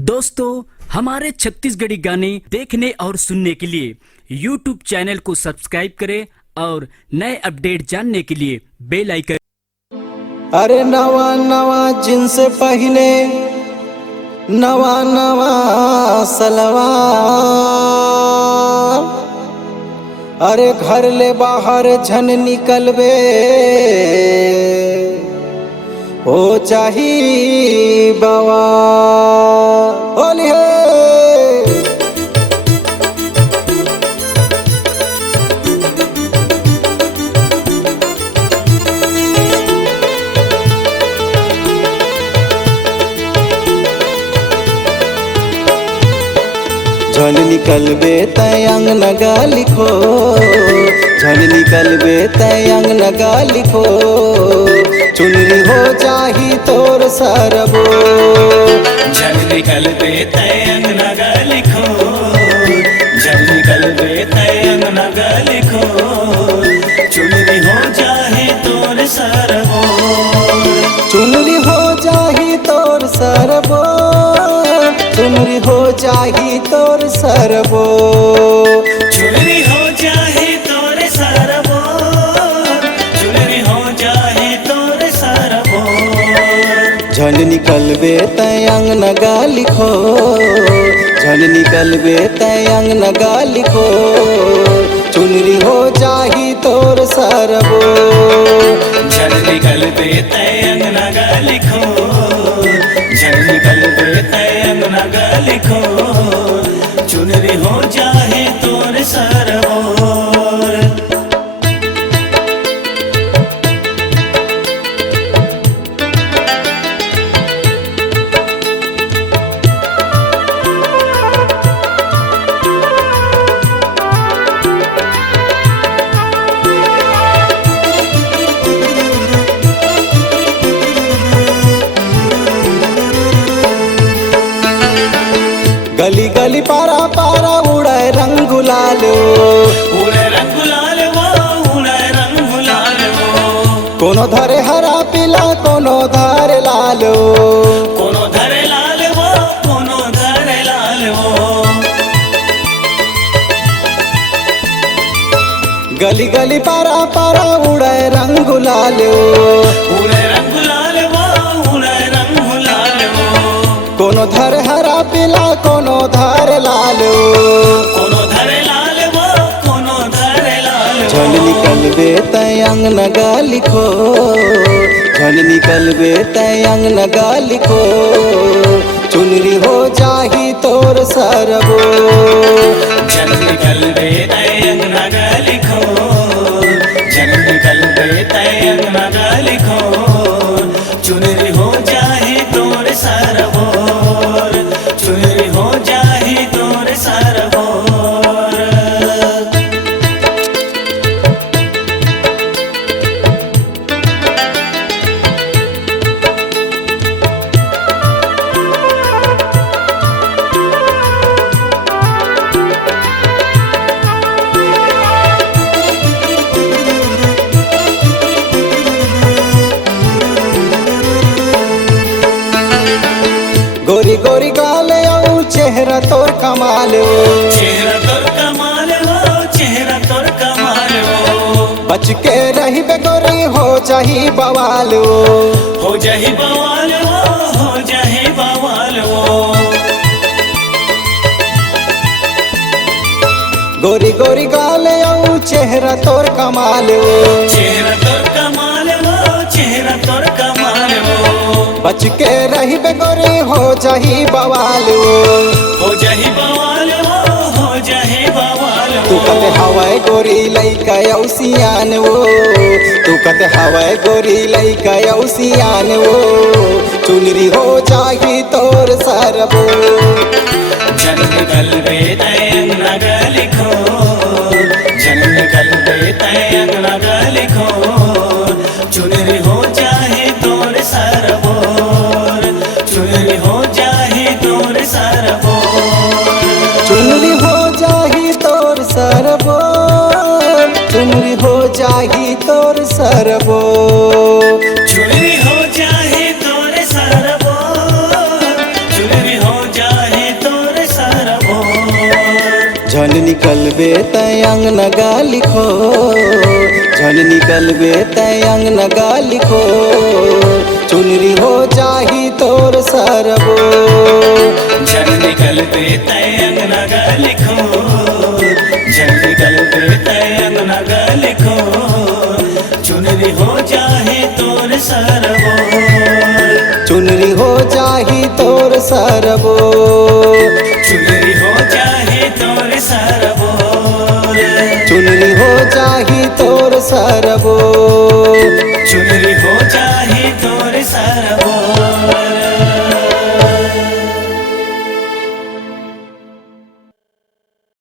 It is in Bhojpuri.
दोस्तों, हमारे छत्तीसगढ़ी गाने देखने और सुनने के लिए YouTube चैनल को सब्सक्राइब करें और नए अपडेट जानने के लिए बेल आइकन। अरे नवा नवा जींस पहने, नवा नवा सलवार, अरे घर ले बाहर झन निकलबे हो जाही बाबा होली है। झन निकलबे तयंग नगा लिखो, झन निकलबे तयंग नगा लिखो, चुनरी हो जाही तोर सरबो। झन निकलबे तयंग नगा लिखो, झन निकलबे तयंग नगा लिखो, चुनरी हो जाही तोर सरबो। चुनरी हो जाही तोर सरबो, चुनरी हो जाही तोर सरबो, चुनरी हो जाही तोर सरबो, चुनरी हो जाही तोर सरबो। झन निकलबे तयंग नगा लिखो, झन निकलबे तयंग नगा लिखो, चुनरी हो जाही तोर सरबो। झन निकलबे तयंग नगा लिखो, झन निकलबे तयंग नगा लिखो, चुनरी हो जाहे तोर सरबोर। गली गली पारा पारा उड़े रंग गुलाल, उड़े रंग गुलाल वो, उड़े रंग गुलाल वो, कोनो धरे हरा पीला कोनो धरे लाल, कोनो धरे लाल वो, कोनो धरे लाल वो। गली गली पारा पारा उड़े रंग गुलाल, उड़े रंग गुलाल वो, उड़े रंग गुलाल वो, कोनो धरे हरा पीला कोनो धरे लाल, कोनो धरे लाल वो, कोनो धरे लाल वो। झन निकलबे तयंग नगा लिखो, झन निकलबे तयंग नगा लिखो, चुनरी हो जाही तोर सरबो। झन निकलबे तयंग नगा लिखो, झन निकलबे तयंग नगा लिखो, चुनरी हो जाही तोर सरबोर, चुनरी हो जाही तोर सरबोर। गोरी गोरी गाल औ चेहरा तोर कमाल, चेहरा तोर कमाल हो, चेहरा तोर कमाल हो, बच के रही बे गोरी हो जाही बवाल, हो जाही बवाल हो, हो जाही बवाल हो। गोरी गोरी गाल औ चेहरा तोर कमाल, चेहरा तोर कमाल हो, चेहरा तोर कमाल हो, बच के रही बे गोरी हो जाही बवाल, हो जाही बवाल हो, हो जाही बवाल तू हो। कते हवाए गोरी लइका औ सियान वो, तू कते हवाए गोरी लइका औ सियान वो, चुनरी हो जाही तोर सरबो। झन निकलबे तयंग नगा लिखो, झन निकलबे तयंग नगा लिखो, चुनरी हो जाही तोर सरबोर, चुनरी हो जाही तोर सरबोर। चुनरी हो जाही तोर सरबो, चुनरी हो जाही तोर सरबो, चुनरी हो जाही तोर सरबोर, चुनरी हो जा झन निकलबे तय अंगना गाली खो झन निकलबे तय अंगना गाली खो चुनरी हो जाही तोर सरबो जन निकल पे तय अंगना गा लिखो जन निकल पे तय अंगना गा लिखो चुनरी हो जाहे तोर सरबो चुनरी हो जाही तोर सरबो चुनरी हो जाहे तोर सरबो चुनरी हो जाही तोर सरबो